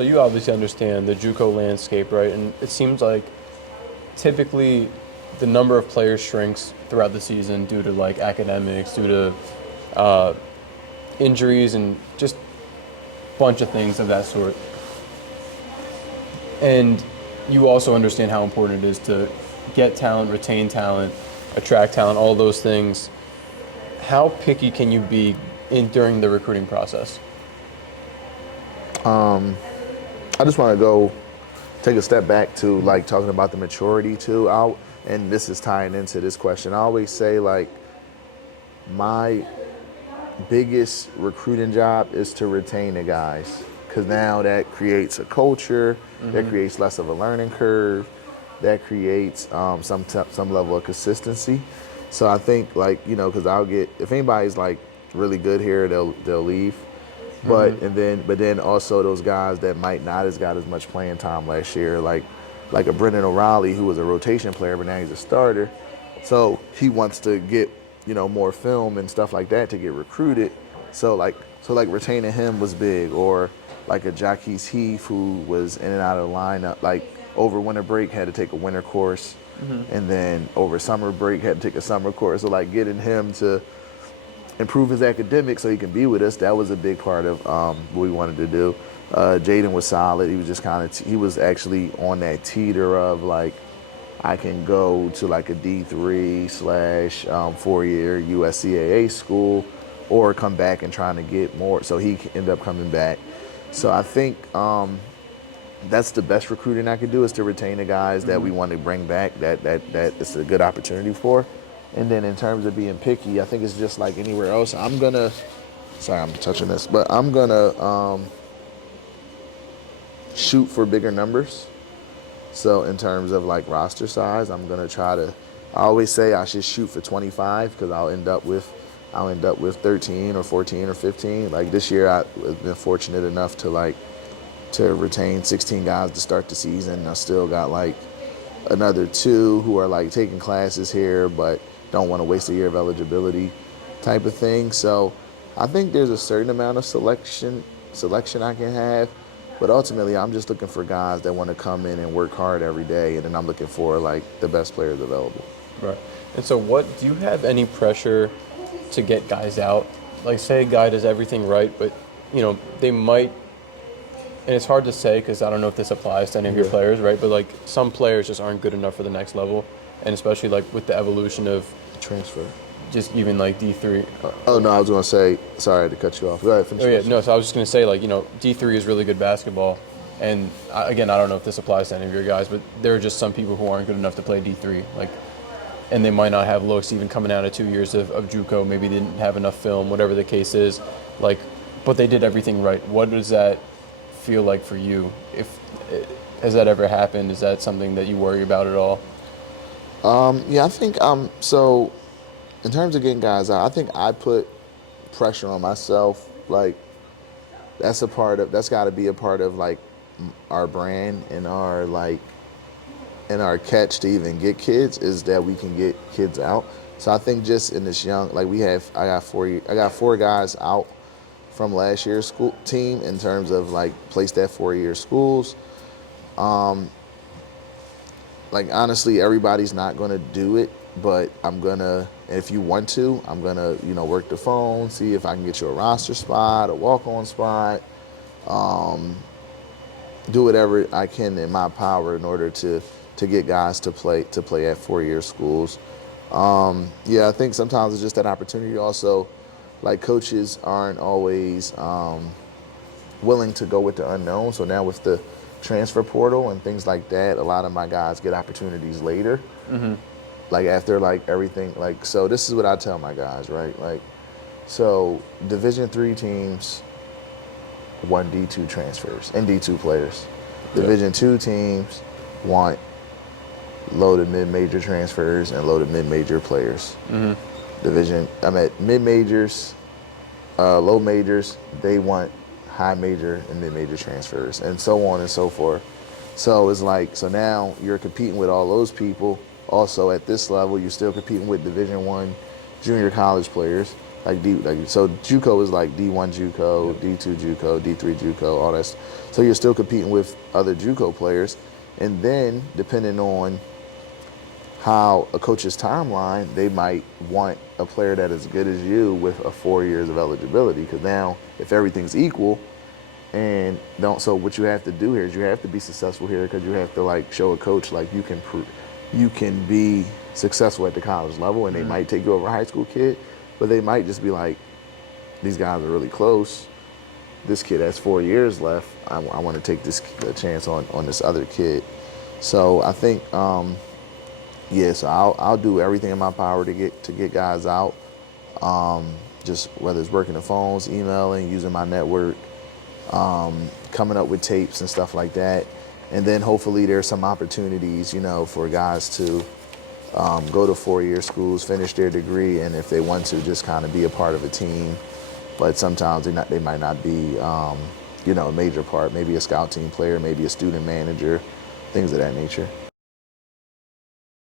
So you obviously understand the JUCO landscape, right? And it seems like typically the number of players shrinks throughout the season due to like academics, due to uh, injuries, and just a bunch of things of that sort. And you also understand how important it is to get talent, retain talent, attract talent, all those things. How picky can you be during the recruiting process? I just want to go take a step back to like talking about the maturity too. And this is tying into this question. I always say like my biggest recruiting job is to retain the guys, because now that creates a culture, that creates less of a learning curve, that creates some level of consistency. So I think like, you know, because I'll get, if anybody's like really good here, they'll leave. But then also those guys that might not have got as much playing time last year, like a Brendan O'Reilly, who was a rotation player, but now he's a starter. So he wants to get, you know, more film and stuff like that to get recruited. So like retaining him was big. Or like a Jaquez Heath, who was in and out of the lineup, like over winter break had to take a winter course, and then over summer break had to take a summer course. So like getting him to improve his academics so he can be with us, that was a big part of what we wanted to do. Jaden was solid. He was just he was actually on that teeter of like, I can go to like a D3 / 4-year USCAA school, or come back and trying to get more. So he ended up coming back. So I think that's the best recruiting I could do, is to retain the guys that we want to bring back, that it's a good opportunity for. And then in terms of being picky, I think it's just like anywhere else. I'm touching this, but I'm gonna shoot for bigger numbers. So in terms of like roster size, I'm gonna try to. I always say I should shoot for 25, because I'll end up with 13 or 14 or 15. Like this year, I've been fortunate enough to retain 16 guys to start the season. I still got like another 2 who are like taking classes here, but don't want to waste a year of eligibility type of thing. So I think there's a certain amount of selection I can have, but ultimately I'm just looking for guys that want to come in and work hard every day, and then I'm looking for like the best players available. Right. And so do you have any pressure to get guys out? Like say a guy does everything right, but you know, they might, and it's hard to say because I don't know if this applies to any of your players, right? But like some players just aren't good enough for the next level, and especially like with the evolution of Transfer. just even like D3. Oh no, I was gonna say, sorry to cut you off. Go ahead, finish. Oh yeah, no. So I was just gonna say, like, you know, D3 is really good basketball, and again, I don't know if this applies to any of your guys, but there are just some people who aren't good enough to play D3, like, and they might not have looks even coming out of 2 years of JUCO. Maybe they didn't have enough film, whatever the case is, like, but they did everything right. What does that feel like for you? Has that ever happened? Is that something that you worry about at all? Yeah, I think so in terms of getting guys out, I think I put pressure on myself. Like that's got to be a part of like our brand and our catch to even get kids, is that we can get kids out. So I think just in this young, like I got 4 guys out from last year's school team in terms of like placed at 4-year schools. Like honestly, everybody's not gonna do it, but I'm gonna, if you want to, I'm gonna, you know, work the phone, see if I can get you a roster spot, a walk-on spot, do whatever I can in my power in order to get guys to play at 4-year schools. Yeah, I think sometimes it's just that opportunity. Also, like coaches aren't always willing to go with the unknown. So now with the transfer portal and things like that, a lot of my guys get opportunities later. Like after like everything, like, so this is what I tell my guys, right? Like, so Division III teams want D2 transfers and D2 players. Division II teams want low to mid-major transfers and low to mid-major players. I'm at mid-majors, low majors, they want high major and mid-major transfers, and so on and so forth. So it's like, so now you're competing with all those people. Also at this level, you're still competing with Division I junior college players. So JUCO is like D1 JUCO, D2 JUCO, D3 JUCO, all that. So you're still competing with other JUCO players, and then depending on how a coach's timeline, they might want a player that is good as you with a 4 years of eligibility. Because now, if everything's equal, and don't, so what you have to do here is you have to be successful here because you have to like show a coach like you can be successful at the college level, and they might take you over a high school kid, but they might just be like, these guys are really close. This kid has 4 years left. I want to take this chance on this other kid. So I think. So I'll do everything in my power to get guys out. Just whether it's working the phones, emailing, using my network, coming up with tapes and stuff like that. And then hopefully there's some opportunities, for guys to go to 4-year schools, finish their degree, and if they want to, just kind of be a part of a team. But sometimes they might not be, a major part. Maybe a scout team player, maybe a student manager, things of that nature.